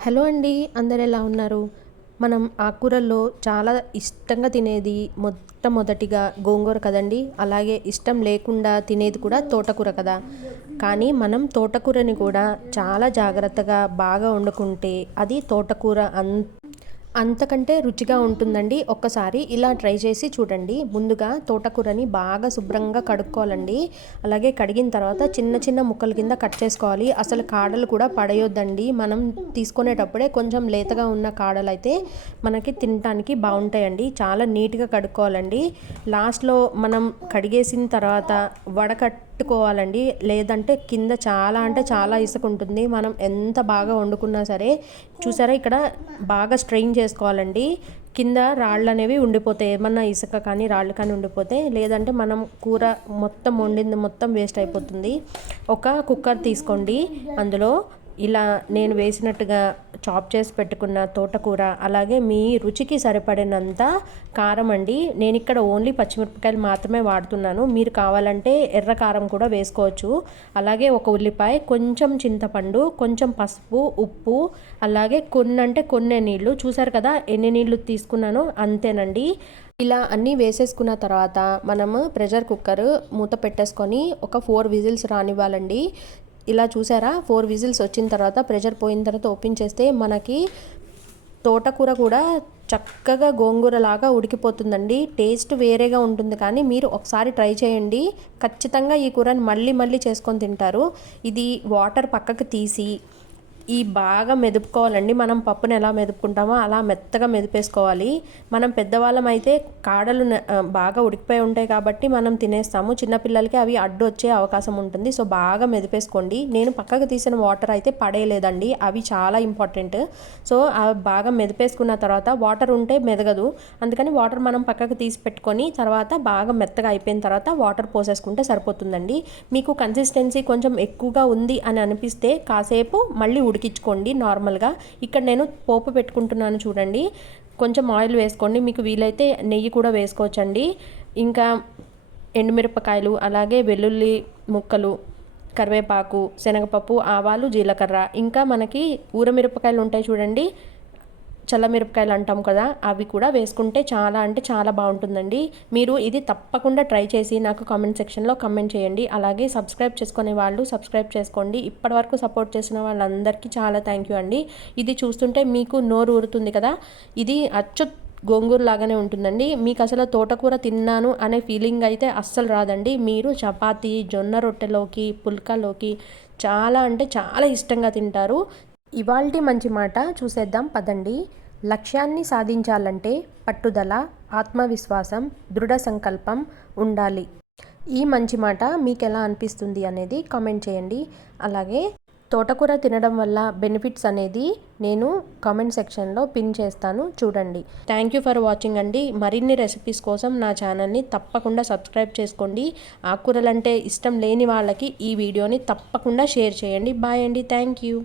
Hello అండి అందరు ఎలా ఉన్నారు? మనం ఆకుకూరల్లో చాలా ఇష్టంగా తినేది మొట్టమొదటిగా గోంగూర కదండి. అలాగే ఇష్టం లేకుండా తినేది కూడా తోటకూర కదా. కానీ మనం తోటకూరని కూడా చాలా జాగ్రత్తగా బాగా వండుకుంటే అది తోటకూర అన్ అంతకంటే రుచిగా ఉంటుందండి. ఒక్కసారి ఇలా ట్రై చేసి చూడండి. ముందుగా తోటకూరని బాగా శుభ్రంగా కడుక్కోవాలండి. అలాగే కడిగిన తర్వాత చిన్న చిన్న ముక్కల కింద కట్ చేసుకోవాలి. అసలు కాడలు కూడా పడేయొద్దండి. మనం తీసుకునేటప్పుడే కొంచెం లేతగా ఉన్న కాడలు అయితే మనకి తినటానికి బాగుంటాయండి. చాలా నీట్గా కడుక్కోవాలండి. లాస్ట్లో మనం కడిగేసిన తర్వాత వడకట్ పెట్టుకోవాలండి. లేదంటే కింద చాలా అంటే చాలా ఇసుక ఉంటుంది. మనం ఎంత బాగా వండుకున్నా సరే చూసారా ఇక్కడ బాగా స్ట్రెయిన్ చేసుకోవాలండి. కింద రాళ్ళు అనేవి ఉండిపోతాయి. ఏమన్నా ఇసుక కానీ రాళ్ళు కానీ ఉండిపోతే లేదంటే మనం కూర మొత్తం వండింది మొత్తం వేస్ట్ అయిపోతుంది. ఒక కుక్కర్ తీసుకోండి. అందులో ఇలా నేను వేసినట్టుగా చాప్ చేసి పెట్టుకున్న తోటకూర అలాగే మీ రుచికి సరిపడినంత కారం అండి. నేను ఇక్కడ ఓన్లీ పచ్చిమిరపకాయలు మాత్రమే వాడుతున్నాను. మీరు కావాలంటే ఎర్ర కారం కూడా వేసుకోవచ్చు. అలాగే ఒక ఉల్లిపాయ కొంచెం చింతపండు కొంచెం పసుపు ఉప్పు అలాగే కొన్ని అంటే కొన్ని నీళ్ళు. చూసారు కదా ఎన్ని నీళ్ళు తీసుకున్నానో అంతేనండి. ఇలా అన్నీ వేసేసుకున్న తర్వాత మనము ప్రెషర్ కుక్కర్ మూత పెట్టేసుకొని ఒక ఫోర్ విజిల్స్ రానివ్వాలండి. ఇలా చూసారా? ఫోర్ విజిల్స్ వచ్చిన తర్వాత ప్రెషర్ పోయిన తర్వాత ఓపెన్ చేస్తే మనకి తోటకూర కూడా చక్కగా గోంగూర లాగా ఉడికిపోతుందండి. టేస్ట్ వేరేగా ఉంటుంది కానీ మీరు ఒకసారి ట్రై చేయండి. ఖచ్చితంగా ఈ కూరని మళ్ళీ మళ్ళీ చేసుకొని తింటారు. ఇది వాటర్ పక్కకు తీసి ఈ బాగా మెదుపుకోవాలండి. మనం పప్పుని ఎలా మెదుపుకుంటామో అలా మెత్తగా మెదిపేసుకోవాలి. మనం పెద్దవాళ్ళం అయితే కాడలు బాగా ఉడికిపోయి ఉంటాయి కాబట్టి మనం తినేస్తాము. చిన్నపిల్లలకి అవి అడ్డు వచ్చే అవకాశం ఉంటుంది. సో బాగా మెదిపేసుకోండి. నేను పక్కకు తీసిన వాటర్ అయితే పడేయలేదండి. అవి చాలా ఇంపార్టెంట్. సో అవి బాగా మెదిపేసుకున్న తర్వాత వాటర్ ఉంటే మెదగదు. అందుకని వాటర్ మనం పక్కకు తీసి పెట్టుకొని తర్వాత బాగా మెత్తగా అయిపోయిన తర్వాత వాటర్ పోసేసుకుంటే సరిపోతుందండి. మీకు కన్సిస్టెన్సీ కొంచెం ఎక్కువగా ఉంది అని అనిపిస్తే కాసేపు మళ్ళీ ఉడికి ఉడికించుకోండి నార్మల్గా. ఇక్కడ నేను పోపు పెట్టుకుంటున్నాను చూడండి. కొంచెం ఆయిల్ వేసుకోండి. మీకు వీలైతే నెయ్యి కూడా వేసుకోవచ్చండి. ఇంకా ఎండుమిరపకాయలు అలాగే వెల్లుల్లి ముక్కలు కరివేపాకు శనగపప్పు ఆవాలు జీలకర్ర. ఇంకా మనకి ఊరమిరపకాయలు ఉంటాయి చూడండి. చల్లమిరపకాయలు అంటాం కదా అవి కూడా వేసుకుంటే చాలా అంటే చాలా బాగుంటుందండి. మీరు ఇది తప్పకుండా ట్రై చేసి నాకు కామెంట్ సెక్షన్లో కమెంట్ చేయండి. అలాగే సబ్స్క్రైబ్ చేసుకునే వాళ్ళు సబ్స్క్రైబ్ చేసుకోండి. ఇప్పటివరకు సపోర్ట్ చేసిన వాళ్ళందరికీ చాలా థ్యాంక్ యూ అండి. ఇది చూస్తుంటే మీకు నోరు ఊరుతుంది కదా ఇది అచ్చు గోంగూర లాగానే ఉంటుందండి. మీకు అసలు తోటకూర తిన్నాను అనే ఫీలింగ్ అయితే అస్సలు రాదండి. మీరు చపాతీ జొన్న రొట్టెలోకి పుల్కాలోకి చాలా అంటే చాలా ఇష్టంగా తింటారు. ఇవాల్టి మంచి మాట చూసేద్దాం పదండి. లక్ష్యాన్ని సాధించాలంటే పట్టుదల ఆత్మవిశ్వాసం దృఢ సంకల్పం ఉండాలి. ఈ మంచి మాట మీకు ఎలా అనిపిస్తుంది అనేది కామెంట్ చేయండి. అలాగే తోటకూర తినడం వల్ల బెనిఫిట్స్ అనేది నేను కామెంట్ సెక్షన్లో పిన్ చేస్తాను చూడండి. థ్యాంక్ యూ ఫర్ వాచింగ్ అండి. మరిన్ని రెసిపీస్ కోసం నా ఛానల్ని తప్పకుండా సబ్స్క్రైబ్ చేసుకోండి. ఆకుకూరలంటే ఇష్టం లేని వాళ్ళకి ఈ వీడియోని తప్పకుండా షేర్ చేయండి. బాయ్ అండి. Thank you.